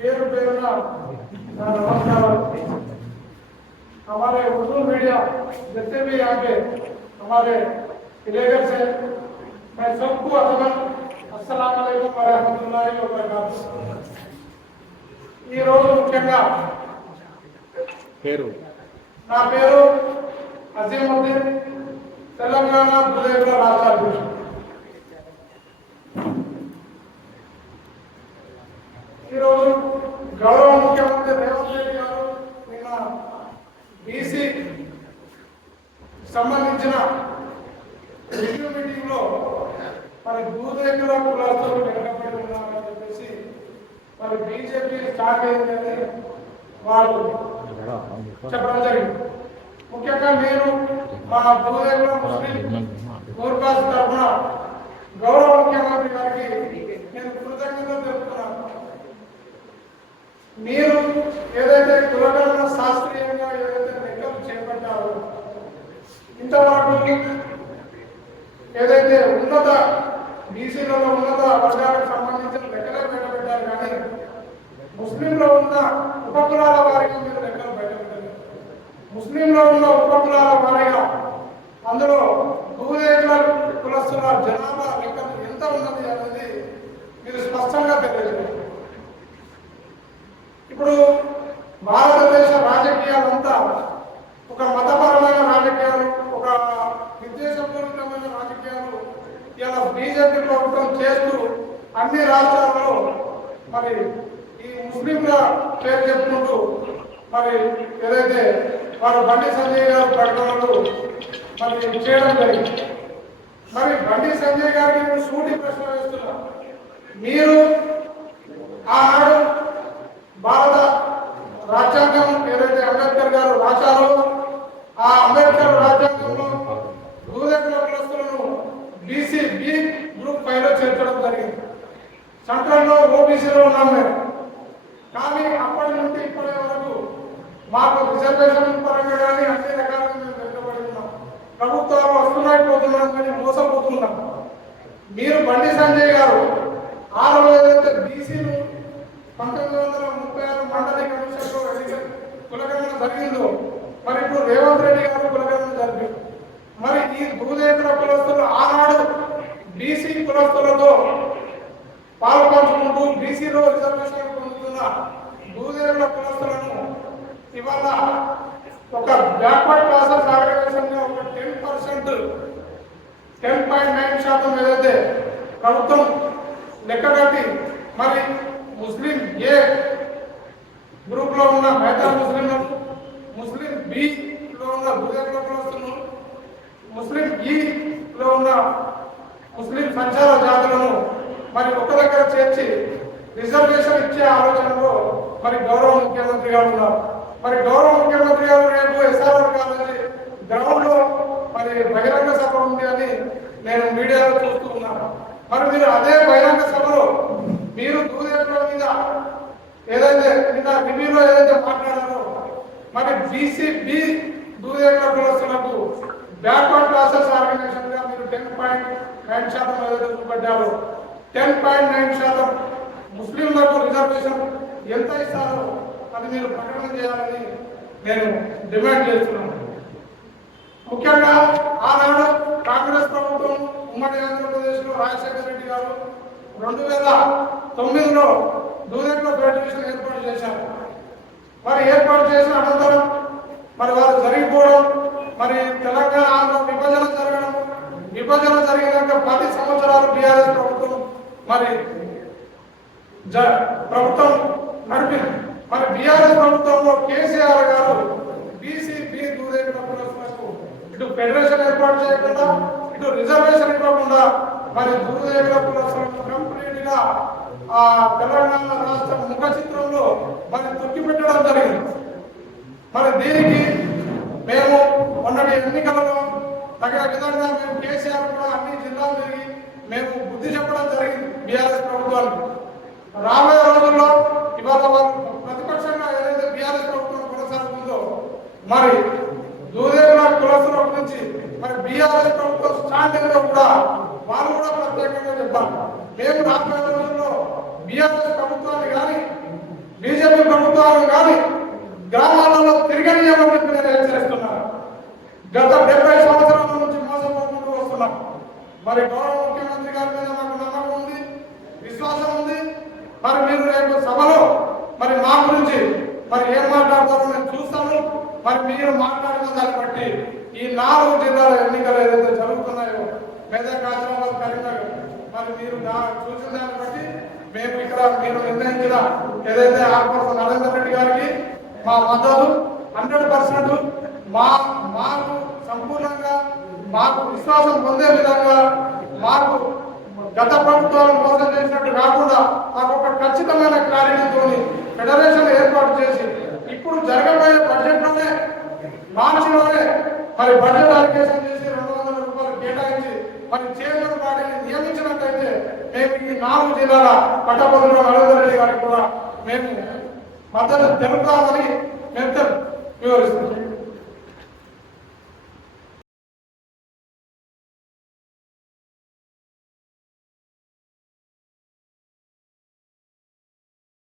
పేరు పేరున नमस्कार हमारे उर्दू मीडिया जितने भी यहाँ के हमारे विलेजर से मैं सबको अदबन अस्सलाम वालेकुम वरहमतुल्लाहि व बरकातहू ఈ రోజు ముఖ్యంగా పేరు? నా పేరు అజీముద్దీన్ తెలంగాణ భూదేవుల राजा అధ్యక్షుడు సంబంధించిన రివ్యూ మీటింగ్లో మరి భూదేకుల కులాస్తులు వెనకబడి ఉన్నారని చెప్పేసి మరి బీజేపీ స్టార్ట్ అయిందని వాళ్ళు చెప్పడం జరిగింది. ముఖ్యంగా నేను మా భూదేవుల ముస్లిం కోర్పాస్ తరఫున గౌరవ ముఖ్యమంత్రి గారికి నేను కృతజ్ఞతలు తెలుపుతున్నాను. మీరు ఏదైతే కులగణన శాస్త్రీయంగా ఏదైతే లెక్కలు చేపట్టారో ఇంతవరకు ఏదైతే ఉన్నత బీసీలలో ఉన్నత వర్గాలకు సంబంధించిన లెక్కలే బయటపెట్టారు కానీ ముస్లింలో ఉన్న ఉపకులాల వారిగా మీరు లెక్కలు బయటపెట్టారు ముస్లింలో ఉన్న ఉపకులాల వారిగా అందులో భూదేవుల కులస్తుల జనాభా లెక్కలు ఎంత ఉన్నది అనేది మీరు స్పష్టంగా తెలియజేయాలి ఇప్పుడు భారతదేశ రాజకీయాలంతా ఒక మతపరమైన రాజకీయాలు ఒక విద్వేషపూరితమైన రాజకీయాలు ఇలా బీజేపీ ప్రభుత్వం చేస్తూ అన్ని రాష్ట్రాల్లో మరి ఈ ముస్లింల పేరు చెప్పుకుంటూ మరి ఏదైతే వారు బండి సంజయ్ గారు ప్రకటనలు మరి చేయడం జరిగింది. మరి బండి సంజయ్ గారికి నేను సూటి ప్రశ్న వేస్తున్నా. మీరు ఆనాడు సెంట్రల్లో ఓబీసీలో ఉన్నాం మేము. కానీ అప్పటి నుండి ఇప్పటి వరకు మాకు రిజర్వేషన్ పరంగా కానీ అన్ని రకాలుగా మేము వెనుకబడి ఉన్నాం. ప్రభుత్వాలు వస్తున్నాయి పోతున్నాం కానీ మోసపోతున్నాం. మీరు బండి సంజయ్ గారు ఆరు ఏదైతే బీసీలు పంతొమ్మిది వందల ముప్పై ఆరు మండలి కమిషన్లో కులగణన జరిగిందో మరి ఇప్పుడు రేవంత్ రెడ్డి గారు కులగణన జరిపారు మరి ఈ భూదేకుల కులస్తులు ఆనాడు బీసీ కులస్తులతో పాల్పంచుకుంటూ బీసీలో రిజర్వేషన్ పొందుతున్న భూదేవుల కులస్తులను ఇవాళ ఒక బ్యాక్వర్డ్ క్లాసెస్ ఆర్గనైజేషన్ ఒక ten percent ten point nine శాతం ఏదైతే ప్రభుత్వం లెక్కగట్టి మరి ముస్లిం ఏ గ్రూప్లో ఉన్న మైదా ముస్లింలను ముస్లిం బి లో ఉన్న భూదేవుల కులస్తులను ముస్లిం ఈ లో ఉన్న ముస్లిం సంచార జాతులను మరి ఒక దగ్గర చేర్చి రిజర్వేషన్ ఇచ్చే ఆలోచనలో మరి గౌరవ ముఖ్యమంత్రి గారు ఉన్నారు. మరి గౌరవ ముఖ్యమంత్రి గారు రేపు ఎస్ఆర్ఆర్ కాలేజీ గ్రౌండ్లో మరి బహిరంగ సభ ఉంది అని నేను మీడియాలో చూస్తూ ఉన్నాను. మరి మీరు అదే బహిరంగ సభలో మీరు దూదేపుల మీద ఏదైతే నిన్న రివ్యూలో ఏదైతే మాట్లాడారో మరి బీసీబీ దూదేపుల కులస్తులకు బ్యాక్వర్డ్ క్లాసెస్ ఆర్గనైజేషన్గా మీరు టెన్ పాయింట్ నైన్ శాతం ఏదైతే చూపడ్డారో టెన్ పాయింట్ నైన్ శాతం ముస్లింలకు రిజర్వేషన్ ఎంత ఇస్తారో అది మీరు ప్రకటన చేయాలని నేను డిమాండ్ చేస్తున్నాను. ముఖ్యంగా ఆనాడు కాంగ్రెస్ ప్రభుత్వం ఉమ్మడి ఆంధ్రప్రదేశ్లో రాజశేఖర రెడ్డి గారు రెండు వేల తొమ్మిదిలో దూరంలో ఫెడరేషన్ ఏర్పాటు చేశారు. మరి ఏర్పాటు చేసిన అనంతరం మరి వారు జరిగిపోవడం మరి తెలంగాణలో విభజన జరగడం విభజన జరిగినాక పది సంవత్సరాలు బీఆర్ఎస్ ప్రభుత్వం మరి ప్రభుత్వం నడిపింది మరి బీఆర్ఎస్ ప్రభుత్వంలో కేసీఆర్ గారు బీసీ బీ ఇటు ఫెడరేషన్ ఏర్పాటు చేయకుండా ఇటు రిజర్వేషన్ ఇవ్వకుండా మరి దూరేకుల కులస్తులను కంప్లీట్ ఆ తెలంగాణ రాష్ట్ర ముఖ చిత్రంలో మరి తొక్కి పెట్టడం జరిగింది. మరి దీనికి మేము మొన్నటి ఎన్నికలలో తగిన విధంగా మేము కేసీఆర్ కూడా అన్ని జిల్లాలు తిరిగి మేము బుద్ధి చెప్పడం జరిగింది బీఆర్ఎస్ ప్రభుత్వానికి రాబోయే రోజుల్లో ఇవాళ వాళ్ళు ప్రతిపక్షంగా ఏదైతే బీఆర్ఎస్ ప్రభుత్వం కొనసాగుతుందో మరి దూదేవుల కులస్తుల మరి బీఆర్ఎస్ ప్రభుత్వం స్టాండింగ్లో కూడా వాళ్ళు కూడా ప్రత్యేకంగా చెప్పాలి. మేము రాబోయే రోజుల్లో బీఆర్ఎస్ ప్రభుత్వాన్ని కానీ బీజేపీ ప్రభుత్వాన్ని కానీ గ్రామాలలో తిరగనియమని చెప్పి నేను హెచ్చరిస్తున్నాను. గత డెబ్బై సంవత్సరాల నుంచి మోసపోకుండా వస్తున్నాం. మరి గౌరవ ముఖ్యమంత్రి గారి మీద మాకు నమ్మకం ఉంది విశ్వాసం ఉంది. మరి మీరు రేపు సభలో మరి మా గురించి మరి ఏం మాట్లాడతారో నేను చూస్తాను. మరి మీరు మాట్లాడిన దాన్ని బట్టి ఈ నాలుగు జిల్లాల ఎన్నికలు ఏదైతే జరుగుతున్నాయో మెదక్ హైదరాబాద్ కరీంనగర్ మరి మీరు చూసిన దాన్ని బట్టి మేము ఇక్కడ మీరు నిర్ణయించిన ఏదైతే ఆర్పర్సన్ నరేందర్ రెడ్డి గారికి మా మద్దతు హండ్రెడ్ పర్సెంట్ మా మాకు సంపూర్ణంగా మాకు విశ్వాసం పొందే విధంగా మాకు గత ప్రభుత్వాలను మోసం చేసినట్టు కాకుండా మాకు ఒక ఖచ్చితమైన క్లారిటీతో ఫెడరేషన్ ఏర్పాటు చేసి ఇప్పుడు జరగబోయే బడ్జెట్లోనే మార్చిలోనే మరి బడ్జెట్ చేసి రెండు వందల రూపాయలు కేటాయించి మరి చేతులు వాటిని నియమించినట్టయితే మేము ఈ నాలుగు జిల్లాల పట్టభద్రులు నరేందర్ రెడ్డి గారికి కూడా మేము మద్దతు తెలుపుతామని మేము వివరిస్తున్నాం.